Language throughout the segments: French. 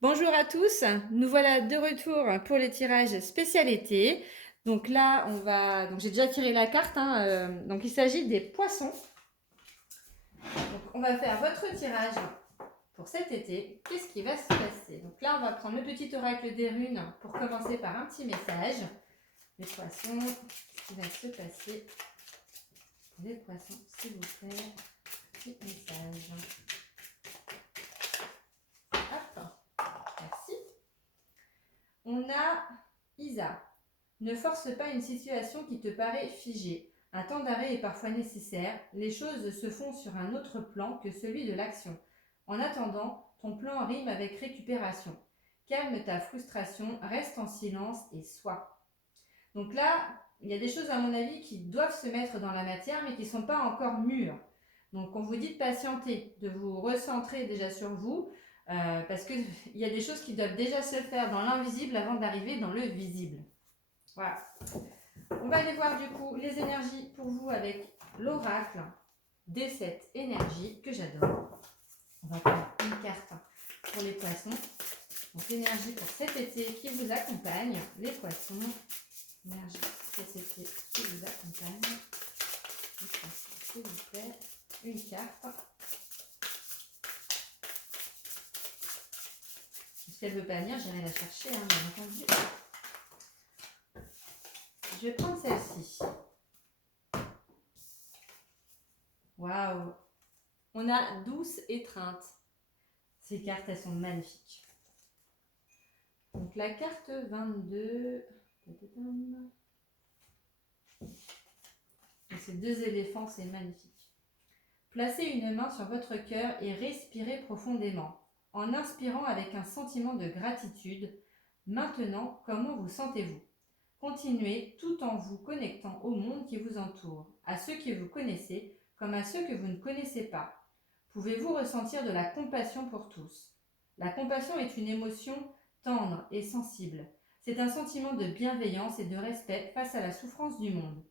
Bonjour à tous, nous voilà de retour pour les tirages spécial été. Donc là, donc j'ai déjà tiré la carte, hein, donc il s'agit des poissons. Donc on va faire votre tirage pour cet été. Qu'est-ce qui va se passer? Donc là, on va prendre le petit oracle des runes pour commencer par un petit message. Les poissons, ce qui va se passer? Les poissons, s'il vous plaît, petit message. Hop, merci. On a Isa. Ne force pas une situation qui te paraît figée. Un temps d'arrêt est parfois nécessaire. Les choses se font sur un autre plan que celui de l'action. En attendant, ton plan rime avec récupération. Calme ta frustration, reste en silence et sois. Donc là, il y a des choses à mon avis qui doivent se mettre dans la matière mais qui ne sont pas encore mûres. Donc on vous dit de patienter, de vous recentrer déjà sur vous, parce qu'il y a des choses qui doivent déjà se faire dans l'invisible avant d'arriver dans le visible. Voilà. On va aller voir du coup les énergies pour vous avec l'oracle des 7 énergies que j'adore. On va prendre une carte pour les poissons. Donc l'énergie pour cet été qui vous accompagne, les poissons. Énergie pour cet été qui vous accompagne, les poissons, s'il vous plaît. Une carte. Si elle ne veut pas venir, j'irai la chercher, hein, bien entendu. Je vais prendre celle-ci. Waouh! On a douce étreinte. Ces cartes, elles sont magnifiques. Donc la carte 22. Ces deux éléphants, c'est magnifique. Placez une main sur votre cœur et respirez profondément, en inspirant avec un sentiment de gratitude. Maintenant, comment vous sentez-vous? Continuez tout en vous connectant au monde qui vous entoure, à ceux que vous connaissez comme à ceux que vous ne connaissez pas. Pouvez-vous ressentir de la compassion pour tous? La compassion est une émotion tendre et sensible. C'est un sentiment de bienveillance et de respect face à la souffrance du monde.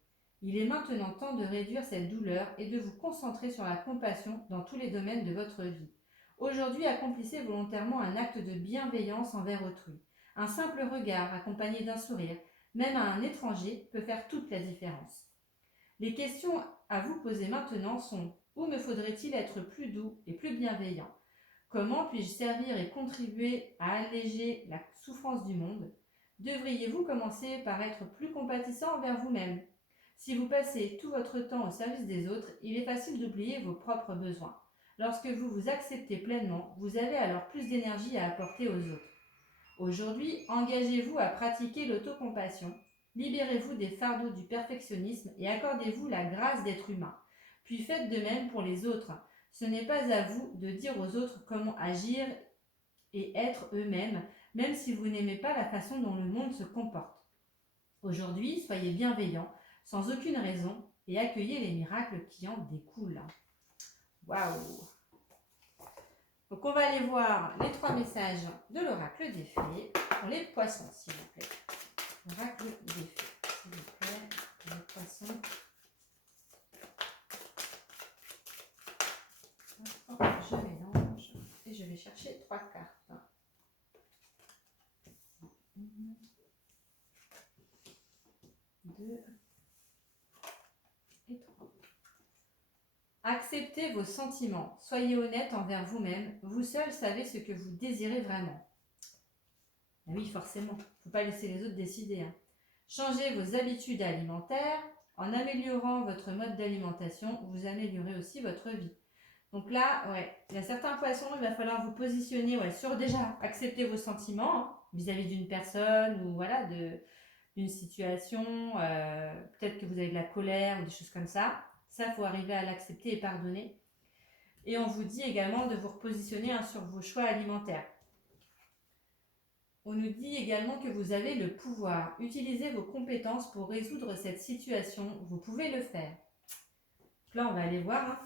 Il est maintenant temps de réduire cette douleur et de vous concentrer sur la compassion dans tous les domaines de votre vie. Aujourd'hui, accomplissez volontairement un acte de bienveillance envers autrui. Un simple regard accompagné d'un sourire, même à un étranger, peut faire toute la différence. Les questions à vous poser maintenant sont: où me faudrait-il être plus doux et plus bienveillant? Comment puis-je servir et contribuer à alléger la souffrance du monde? Devriez-vous commencer par être plus compatissant envers vous-même? Si vous passez tout votre temps au service des autres, il est facile d'oublier vos propres besoins. Lorsque vous vous acceptez pleinement, vous avez alors plus d'énergie à apporter aux autres. Aujourd'hui, engagez-vous à pratiquer l'autocompassion. Libérez-vous des fardeaux du perfectionnisme et accordez-vous la grâce d'être humain. Puis faites de même pour les autres. Ce n'est pas à vous de dire aux autres comment agir et être eux-mêmes, même si vous n'aimez pas la façon dont le monde se comporte. Aujourd'hui, soyez bienveillants, sans aucune raison, et accueillez les miracles qui en découlent. Waouh! Donc on va aller voir les 3 messages de l'oracle des fées pour les poissons, s'il vous plaît. L'oracle des fées, s'il vous plaît, pour les poissons. Je mélange et je vais chercher 3 cartes. 1, 2 et 3. Acceptez vos sentiments. Soyez honnête envers vous-même. Vous seul savez ce que vous désirez vraiment. Ah oui, forcément. Il ne faut pas laisser les autres décider. Hein. Changez vos habitudes alimentaires. En améliorant votre mode d'alimentation, vous améliorez aussi votre vie. Donc là, ouais, il y a certains poissons, il va falloir vous positionner sur déjà accepter vos sentiments hein, vis-à-vis d'une personne ou voilà, d'une situation. Peut-être que vous avez de la colère ou des choses comme ça. Ça, il faut arriver à l'accepter et pardonner. Et on vous dit également de vous repositionner hein, sur vos choix alimentaires. On nous dit également que vous avez le pouvoir. Utilisez vos compétences pour résoudre cette situation. Vous pouvez le faire. Donc là, on va aller voir hein,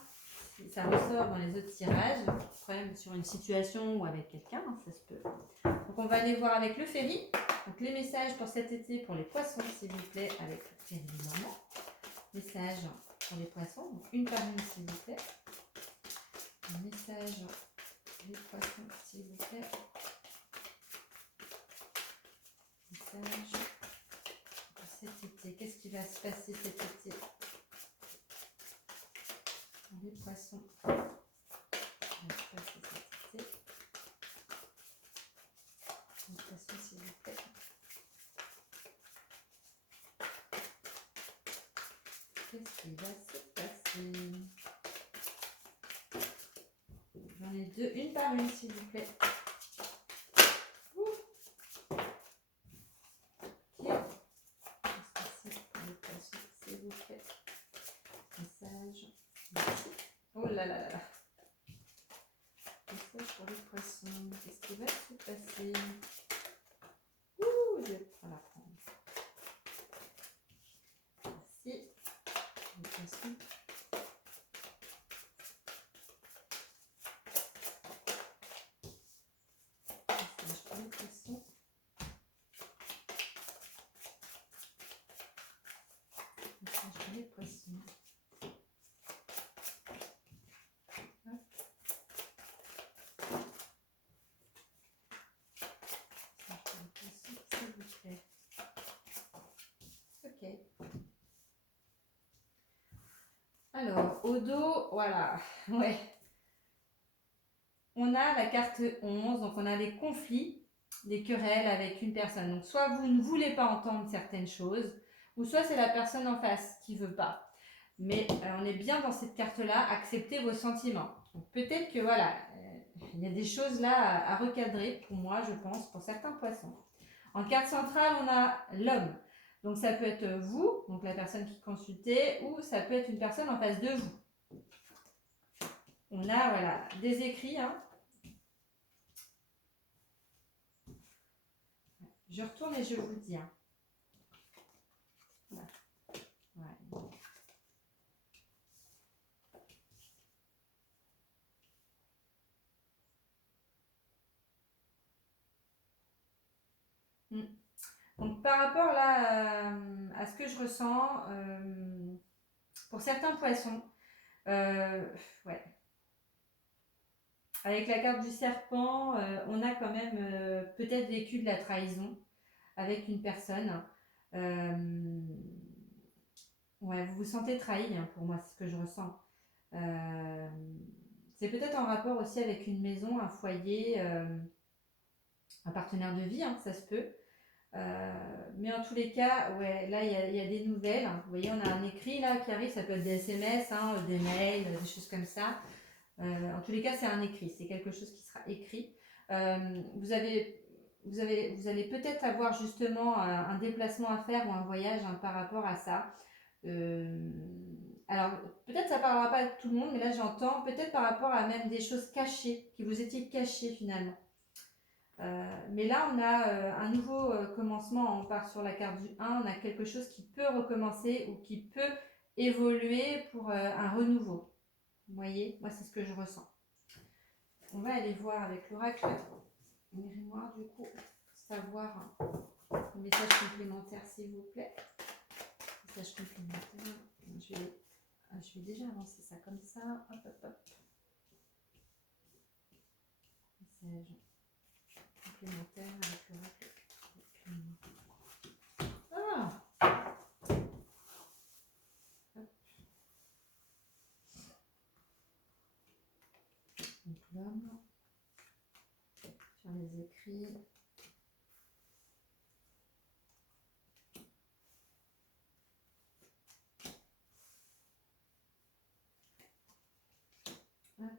si ça ressort dans les autres tirages. Problème sur une situation ou avec quelqu'un, hein, ça se peut. Donc on va aller voir avec le ferry. Donc les messages pour cet été pour les poissons, s'il vous plaît, avec le ferry normand. Message pour les poissons, donc une par une, s'il vous plaît. Un message pour les poissons, s'il vous plaît. message pour cet été. Qu'est-ce qui va se passer cet été? Les poissons. Qu'est-ce qui va se passer cet été? Les poissons, s'il vous plaît. Qu'est-ce qui va se passer? J'en ai deux, une par une, s'il vous plaît. Ok. Qu'est-ce que c'est pour les poissons, s'il vous plaît? Message. Merci. Oh là là là là. Message pour les poissons. Qu'est-ce qui va se passer? Ouh, je vais la prendre. Merci. Les poissons. Message pour les poissons. Message pour les poissons. Alors, au dos, voilà, ouais. On a la carte 11, donc on a les conflits, les querelles avec une personne. Donc, soit vous ne voulez pas entendre certaines choses, ou soit c'est la personne en face qui ne veut pas. Mais on est bien dans cette carte-là, acceptez vos sentiments. Donc, peut-être que, voilà, il y a des choses là à recadrer, pour moi, je pense, pour certains poissons. En carte centrale, on a l'homme. Donc ça peut être vous, donc la personne qui consultez, ou ça peut être une personne en face de vous. On a voilà, des écrits. Hein. Je retourne et je vous dis. Hein. Voilà. Ouais. Donc par rapport là à ce que je ressens, pour certains poissons, ouais. Avec la carte du serpent, on a quand même peut-être vécu de la trahison avec une personne. Ouais, vous vous sentez trahi, hein, pour moi, c'est ce que je ressens. C'est peut-être en rapport aussi avec une maison, un foyer, un partenaire de vie, hein, ça se peut. Mais en tous les cas, ouais, là, il y a des nouvelles. Vous voyez, on a un écrit là qui arrive, ça peut être des SMS, hein, des mails, des choses comme ça. En tous les cas, c'est un écrit, c'est quelque chose qui sera écrit. Vous allez peut-être avoir justement un déplacement à faire ou un voyage, hein, par rapport à ça. Alors, peut-être ça ne parlera pas à tout le monde, mais là j'entends peut-être par rapport à même des choses cachées, qui vous étiez cachées finalement. Mais là, on a un nouveau commencement, on part sur la carte du 1, on a quelque chose qui peut recommencer ou qui peut évoluer pour un renouveau. Vous voyez, moi c'est ce que je ressens. On va aller voir avec l'oracle grimoire du coup, savoir un message complémentaire s'il vous plaît. Message complémentaire, je vais déjà avancer ça comme ça, hop hop hop. Message complémentaire avec l'oracle grimoire. Ah! Donc l'homme, sur les écrits. Hop.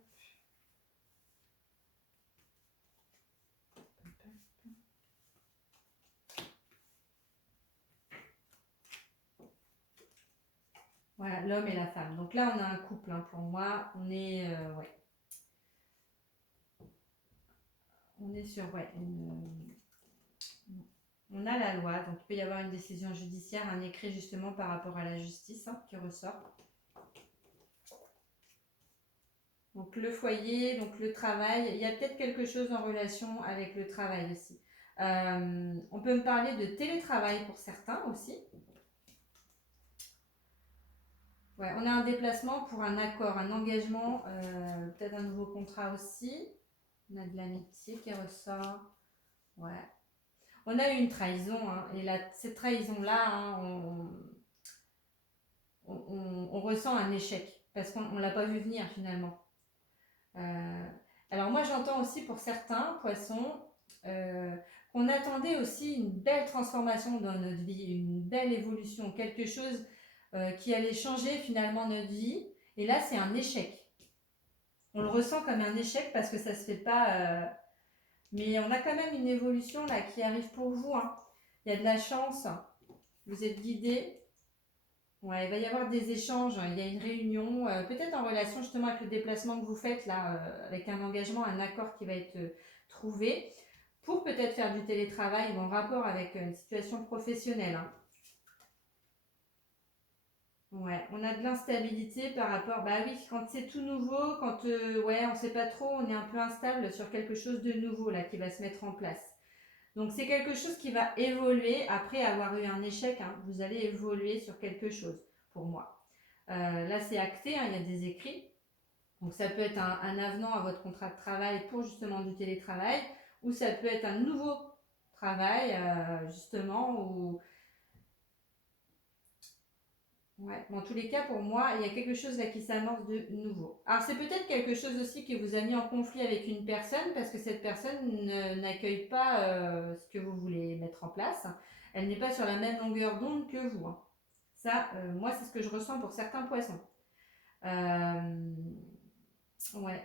Voilà, l'homme et la femme. Donc là, on a un couple, hein, pour moi. On est, ouais. On est sur, ouais, on a la loi, donc il peut y avoir une décision judiciaire, un écrit justement par rapport à la justice, hein, qui ressort. Donc le foyer, donc le travail, il y a peut-être quelque chose en relation avec le travail aussi. On peut me parler de télétravail pour certains aussi. Ouais, on a un déplacement pour un accord, un engagement, peut-être un nouveau contrat aussi. On a de l'amitié qui ressort. Ouais. On a eu une trahison, hein, et cette trahison-là, hein, on ressent un échec parce qu'on ne l'a pas vu venir finalement. Alors moi j'entends aussi pour certains poissons qu'on attendait aussi une belle transformation dans notre vie, une belle évolution, quelque chose qui allait changer finalement notre vie. Et là c'est un échec. On le ressent comme un échec parce que ça se fait pas. Mais on a quand même une évolution là qui arrive pour vous, hein. Il y a de la chance. Vous êtes guidés. Ouais, il va y avoir des échanges, il y a une réunion, peut-être en relation justement avec le déplacement que vous faites là, avec un engagement, un accord qui va être trouvé pour peut-être faire du télétravail ou en rapport avec une situation professionnelle, hein. Ouais, on a de l'instabilité par rapport, bah oui, quand c'est tout nouveau, quand ouais, on sait pas trop, on est un peu instable sur quelque chose de nouveau là qui va se mettre en place. Donc c'est quelque chose qui va évoluer après avoir eu un échec, hein. Vous allez évoluer sur quelque chose pour moi. Là, c'est acté, hein, il y a des écrits. Donc, ça peut être un avenant à votre contrat de travail pour justement du télétravail, ou ça peut être un nouveau travail, justement, ou... Ouais. Dans tous les cas, pour moi, il y a quelque chose là qui s'amorce de nouveau. Alors, c'est peut-être quelque chose aussi qui vous a mis en conflit avec une personne, parce que cette personne n'accueille pas ce que vous voulez mettre en place. Elle n'est pas sur la même longueur d'onde que vous, hein. Ça, moi, c'est ce que je ressens pour certains poissons. Ouais.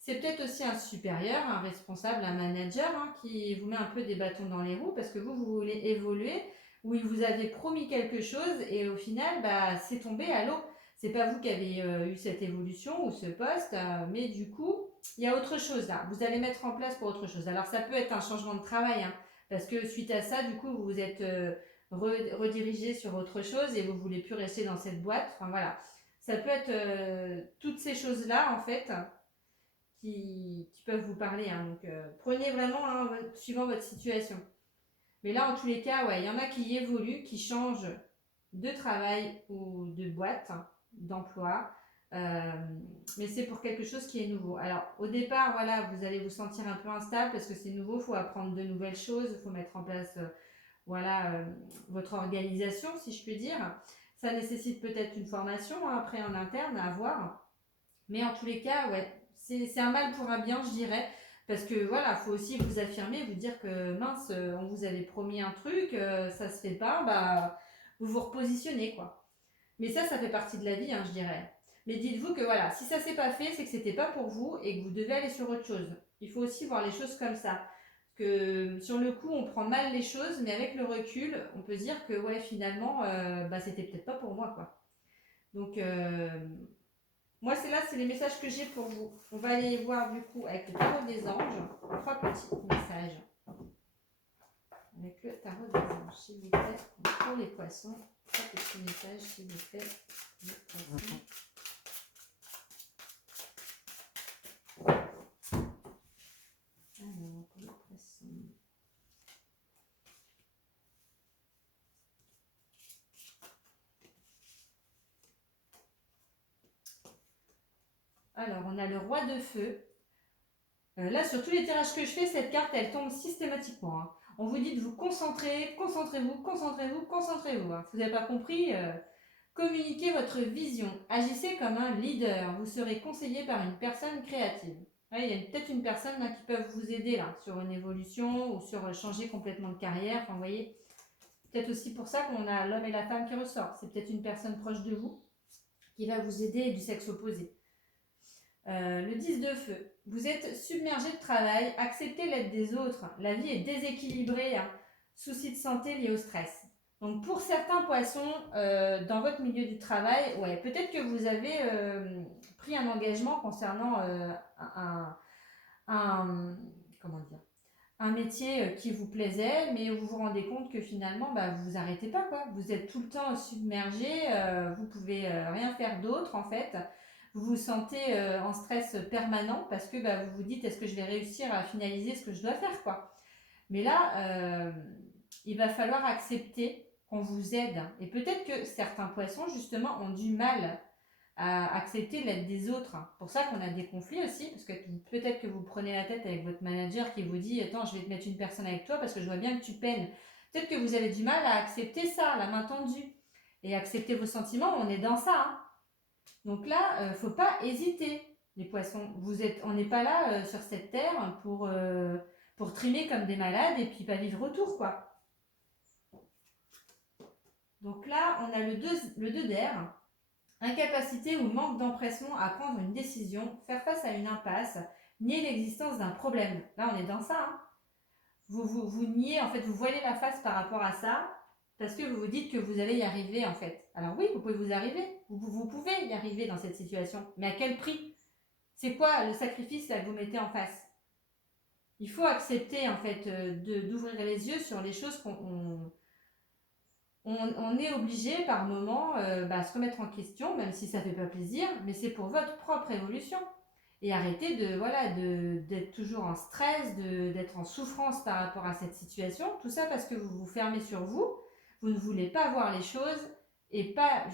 C'est peut-être aussi un supérieur, un responsable, un manager, hein, qui vous met un peu des bâtons dans les roues parce que vous voulez évoluer, où il vous avait promis quelque chose et au final, bah, c'est tombé à l'eau. C'est pas vous qui avez eu cette évolution ou ce poste, mais du coup, il y a autre chose là. Vous allez mettre en place pour autre chose. Alors ça peut être un changement de travail, hein, parce que suite à ça, du coup, vous vous êtes redirigé sur autre chose et vous voulez plus rester dans cette boîte. Enfin voilà, ça peut être toutes ces choses-là en fait qui peuvent vous parler, hein. Donc prenez vraiment, hein, suivant votre situation. Mais là, en tous les cas, ouais, il y en a qui évoluent, qui changent de travail ou de boîte, hein, d'emploi. Euh, mais c'est pour quelque chose qui est nouveau. Alors, au départ, voilà, vous allez vous sentir un peu instable parce que c'est nouveau, il faut apprendre de nouvelles choses, il faut mettre en place voilà, votre organisation, si je puis dire. Ça nécessite peut-être une formation, hein, après en interne à avoir. Mais en tous les cas, ouais, c'est un mal pour un bien, je dirais. Parce que voilà, faut aussi vous affirmer, vous dire que mince, on vous avait promis un truc, ça se fait pas, bah vous vous repositionnez quoi. Mais ça fait partie de la vie, hein, je dirais. Mais dites-vous que voilà, si ça s'est pas fait, c'est que c'était pas pour vous et que vous devez aller sur autre chose. Il faut aussi voir les choses comme ça. Que sur le coup, on prend mal les choses, mais avec le recul, on peut se dire que ouais, finalement, bah c'était peut-être pas pour moi quoi. Donc moi, c'est les messages que j'ai pour vous. On va aller voir du coup avec le tarot des anges. Trois petits messages. Avec le tarot des anges, s'il vous plaît. Pour les poissons, trois petits messages, s'il vous plaît. Les poissons. Alors, pour les poissons. Alors, on a le roi de feu. Là, sur tous les tirages que je fais, cette carte, elle tombe systématiquement, hein. On vous dit de vous concentrer, concentrez-vous, concentrez-vous, concentrez-vous, hein. Si vous n'avez pas compris, communiquez votre vision. Agissez comme un leader. Vous serez conseillé par une personne créative. Ouais, il y a peut-être une personne là, qui peut vous aider là, sur une évolution ou sur changer complètement de carrière. Enfin, vous voyez, peut-être aussi pour ça qu'on a l'homme et la femme qui ressortent. C'est peut-être une personne proche de vous qui va vous aider du sexe opposé. Le 10 de feu. Vous êtes submergé de travail, acceptez l'aide des autres. La vie est déséquilibrée, hein. Soucis de santé liés au stress. Donc pour certains poissons, dans votre milieu du travail, ouais, peut-être que vous avez pris un engagement concernant un, comment dire, un métier qui vous plaisait, mais vous vous rendez compte que finalement, bah, vous vous arrêtez pas, quoi. Vous êtes tout le temps submergé, vous pouvez rien faire d'autre en fait. Vous vous sentez en stress permanent parce que bah, vous vous dites est-ce que je vais réussir à finaliser ce que je dois faire, quoi. Mais là, il va falloir accepter qu'on vous aide. Et peut-être que certains poissons, justement, ont du mal à accepter l'aide des autres. C'est pour ça qu'on a des conflits aussi, parce que peut-être que vous prenez la tête avec votre manager qui vous dit « Attends, je vais te mettre une personne avec toi parce que je vois bien que tu peines. » Peut-être que vous avez du mal à accepter ça, la main tendue. Et accepter vos sentiments, on est dans ça. Hein. Donc là, il ne faut pas hésiter, les poissons. On n'est pas là sur cette terre pour trimer comme des malades et puis pas vivre autour, quoi. Donc là, on a le 2 d'air. Incapacité ou manque d'empressement à prendre une décision, faire face à une impasse, nier l'existence d'un problème. Là, on est dans ça. Hein. Vous niez, en fait, vous voilez la face par rapport à ça, parce que vous vous dites que vous allez y arriver, en fait. Alors oui, vous pouvez vous pouvez y arriver dans cette situation, mais à quel prix? C'est quoi le sacrifice que vous mettez en face? Il faut accepter, en fait, d'ouvrir les yeux sur les choses on est obligé par moment à se remettre en question, même si ça ne fait pas plaisir, mais c'est pour votre propre évolution. Et arrêtez d'être toujours en stress, d'être en souffrance par rapport à cette situation. Tout ça parce que vous vous fermez sur vous, vous ne voulez pas voir les choses et pas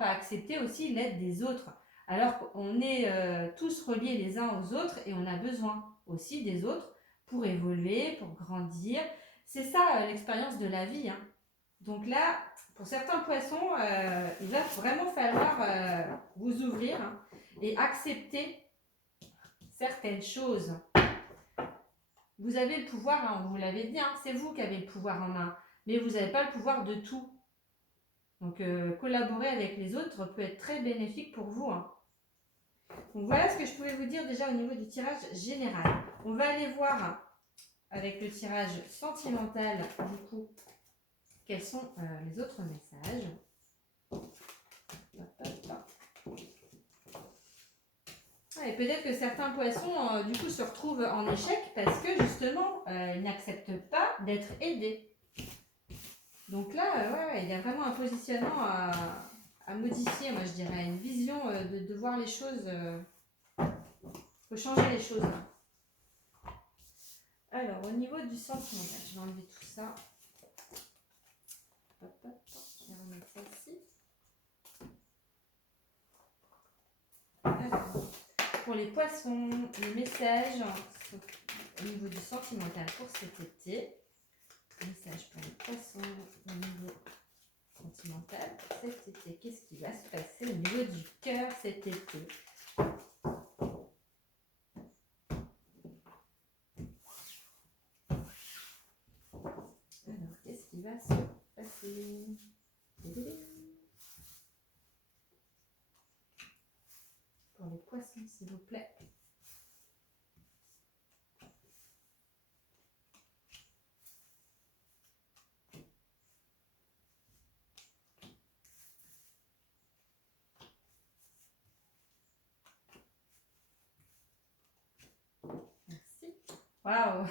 accepter aussi l'aide des autres. Alors qu'on est tous reliés les uns aux autres et on a besoin aussi des autres pour évoluer, pour grandir. C'est ça l'expérience de la vie. Hein. Donc là, pour certains poissons, il va vraiment falloir vous ouvrir et accepter certaines choses. Vous avez le pouvoir, hein, vous l'avez dit, hein, c'est vous qui avez le pouvoir en main, mais vous n'avez pas le pouvoir de tout. Donc collaborer avec les autres peut être très bénéfique pour vous. Hein. Donc voilà ce que je pouvais vous dire déjà au niveau du tirage général. On va aller voir avec le tirage sentimental, du coup, quels sont les autres messages. Et peut-être que certains poissons, du coup, se retrouvent en échec parce que, justement, ils n'acceptent pas d'être aidés. Donc là, il y a vraiment un positionnement à modifier, moi je dirais, une vision de voir les choses. Il faut changer les choses. Alors, au niveau du sentimental, je vais enlever tout ça. Hop, hop, je vais remettre ça ici. Alors, pour les poissons, les messages au niveau du sentimental pour cet été. Message pour les poissons au niveau sentimental cet été. Qu'est-ce qui va se passer au niveau du cœur cet été? Alors, qu'est-ce qui va se passer? Pour les poissons, s'il vous plaît. Merci. Waouh!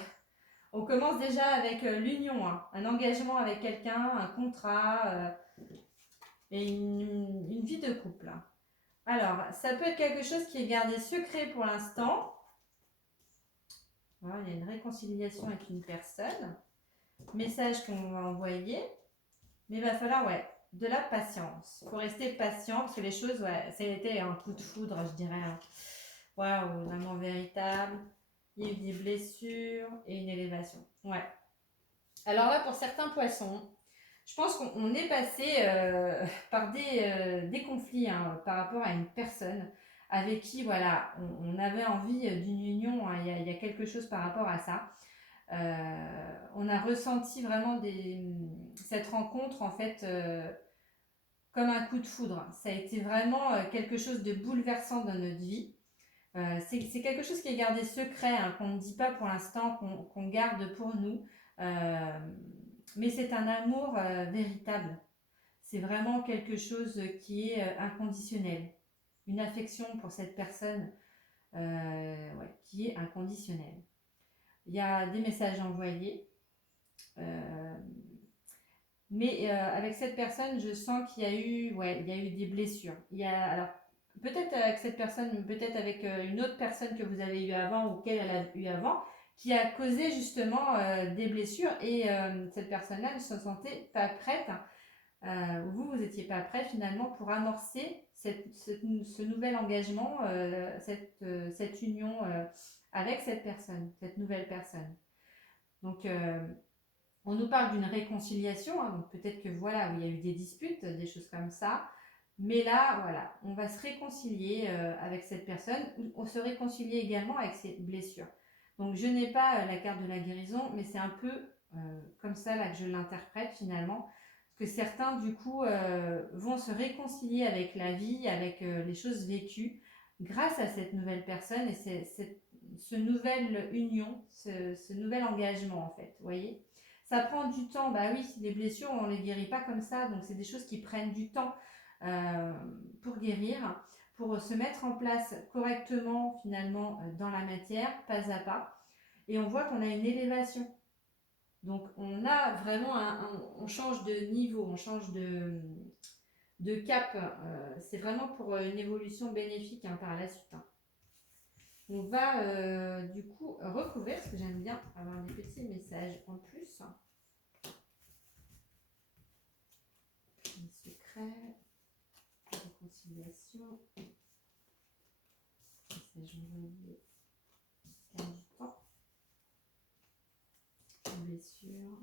On commence déjà avec l'union, hein. Un engagement avec quelqu'un, un contrat et une vie de couple. Alors, ça peut être quelque chose qui est gardé secret pour l'instant. Voilà, il y a une réconciliation avec une personne. Message qu'on va envoyer. Mais il va falloir, de la patience. Il faut rester patient parce que les choses, ça a été un coup de foudre, je dirais. Waouh, vraiment véritable. Il y a eu des blessures et une élévation. Ouais. Alors là, pour certains poissons, je pense qu'on est passé par des conflits par rapport à une personne avec qui, voilà, on avait envie d'une union. Hein, il y a quelque chose par rapport à ça. On a ressenti vraiment cette rencontre, en fait, comme un coup de foudre. Ça a été vraiment quelque chose de bouleversant dans notre vie. C'est quelque chose qui est gardé secret, hein, qu'on ne dit pas pour l'instant, qu'on garde pour nous. Mais c'est un amour véritable. C'est vraiment quelque chose qui est inconditionnel. Une affection pour cette personne qui est inconditionnelle. Il y a des messages envoyés. Mais avec cette personne, je sens qu'il y a eu des blessures. Alors, peut-être avec cette personne, peut-être avec une autre personne que vous avez eue avant ou qu'elle a eu avant, qui a causé justement des blessures et cette personne-là ne se sentait pas prête. Vous n'étiez pas prêt finalement pour amorcer ce nouvel engagement, cette union avec cette nouvelle personne. Donc, on nous parle d'une réconciliation, hein, donc peut-être que voilà, où il y a eu des disputes, des choses comme ça. Mais là, voilà, on va se réconcilier avec cette personne, on se réconcilie également avec ses blessures. Donc je n'ai pas la carte de la guérison, mais c'est un peu comme ça là que je l'interprète finalement, que certains du coup vont se réconcilier avec la vie, avec les choses vécues, grâce à cette nouvelle personne et ce nouvelle union, ce nouvel engagement en fait, vous voyez. Ça prend du temps, bah oui, les blessures on les guérit pas comme ça, donc c'est des choses qui prennent du temps pour guérir, pour se mettre en place correctement finalement dans la matière, pas à pas. Et on voit qu'on a une élévation. Donc on a vraiment on change de niveau, on change de cap. C'est vraiment pour une évolution bénéfique hein, par la suite. Hein. On va du coup recouvrir, parce que j'aime bien avoir des petits messages en plus. Les secrets. Réconciliation, message envoyé, gain du temps, blessure.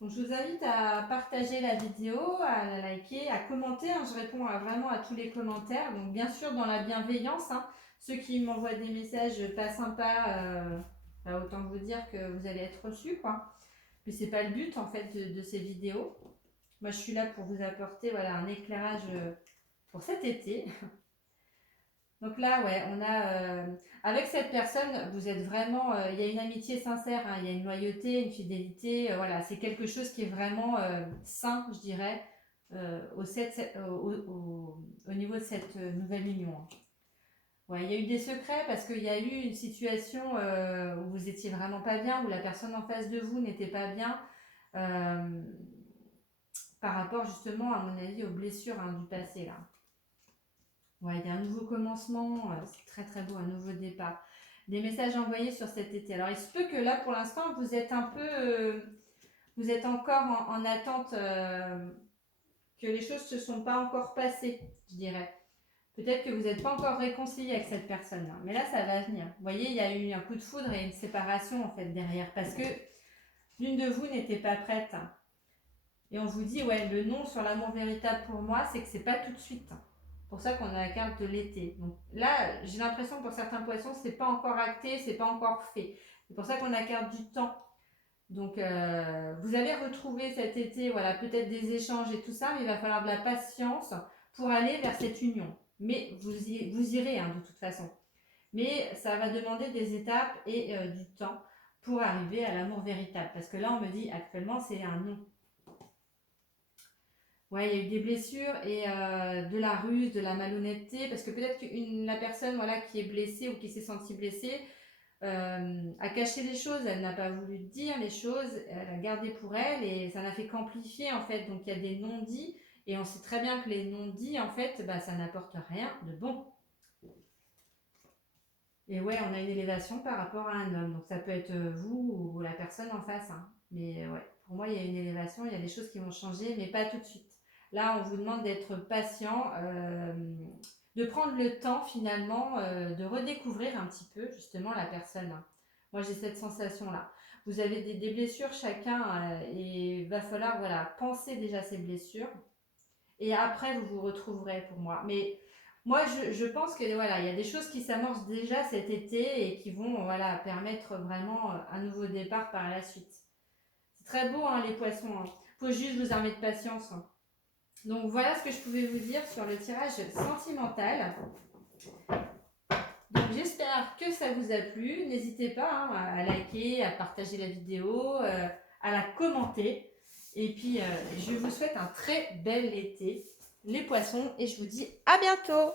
Donc, je vous invite à partager la vidéo, à la liker, à commenter. Hein. Je réponds vraiment à tous les commentaires. Donc bien sûr dans la bienveillance. Hein. Ceux qui m'envoient des messages pas sympas, autant vous dire que vous allez être reçus, quoi. Mais c'est pas le but en fait de ces vidéos. Moi, je suis là pour vous apporter voilà, un éclairage pour cet été. Donc là, ouais, on a... avec cette personne, vous êtes vraiment... Il y a une amitié sincère, hein, il y a une loyauté, une fidélité. Voilà, c'est quelque chose qui est vraiment sain, je dirais, au niveau de cette nouvelle union. Hein. Ouais, il y a eu des secrets parce qu'il y a eu une situation où vous étiez vraiment pas bien, où la personne en face de vous n'était pas bien. Par rapport justement, à mon avis, aux blessures hein, du passé là. Ouais, il y a un nouveau commencement, c'est très très beau, un nouveau départ. Des messages envoyés sur cet été. Alors il se peut que là pour l'instant vous êtes un peu, vous êtes encore en attente que les choses ne se sont pas encore passées, je dirais. Peut-être que vous n'êtes pas encore réconcilié avec cette personne-là, mais là ça va venir. Vous voyez, il y a eu un coup de foudre et une séparation en fait derrière, parce que l'une de vous n'était pas prête. Et on vous dit, ouais, le non sur l'amour véritable pour moi, c'est que c'est pas tout de suite. C'est pour ça qu'on a la carte de l'été. Donc là, j'ai l'impression que pour certains poissons, c'est pas encore acté, c'est pas encore fait. C'est pour ça qu'on a la carte du temps. Donc vous allez retrouver cet été, voilà, peut-être des échanges et tout ça, mais il va falloir de la patience pour aller vers cette union. Mais vous irez hein, de toute façon. Mais ça va demander des étapes et du temps pour arriver à l'amour véritable. Parce que là, on me dit actuellement, c'est un non. Ouais, il y a eu des blessures et de la ruse, de la malhonnêteté, parce que peut-être que la personne voilà, qui est blessée ou qui s'est sentie blessée a caché les choses, elle n'a pas voulu dire les choses, elle a gardé pour elle et ça n'a fait qu'amplifier en fait. Donc il y a des non-dits et on sait très bien que les non-dits en fait, bah, ça n'apporte rien de bon. Et ouais, on a une élévation par rapport à un homme, donc ça peut être vous ou la personne en face. Hein. Mais ouais, pour moi il y a une élévation, il y a des choses qui vont changer, mais pas tout de suite. Là, on vous demande d'être patient, de prendre le temps finalement de redécouvrir un petit peu justement la personne. Moi, j'ai cette sensation-là. Vous avez des blessures chacun et il va falloir voilà, penser déjà ces blessures et après vous vous retrouverez pour moi. Mais moi, je pense que voilà, il y a des choses qui s'amorcent déjà cet été et qui vont voilà, permettre vraiment un nouveau départ par la suite. C'est très beau hein, les poissons. Hein. Faut juste vous armer de patience. Hein. Donc voilà ce que je pouvais vous dire sur le tirage sentimental. Donc j'espère que ça vous a plu. N'hésitez pas hein, à liker, à partager la vidéo, à la commenter. Et puis je vous souhaite un très bel été, les poissons, et je vous dis à bientôt.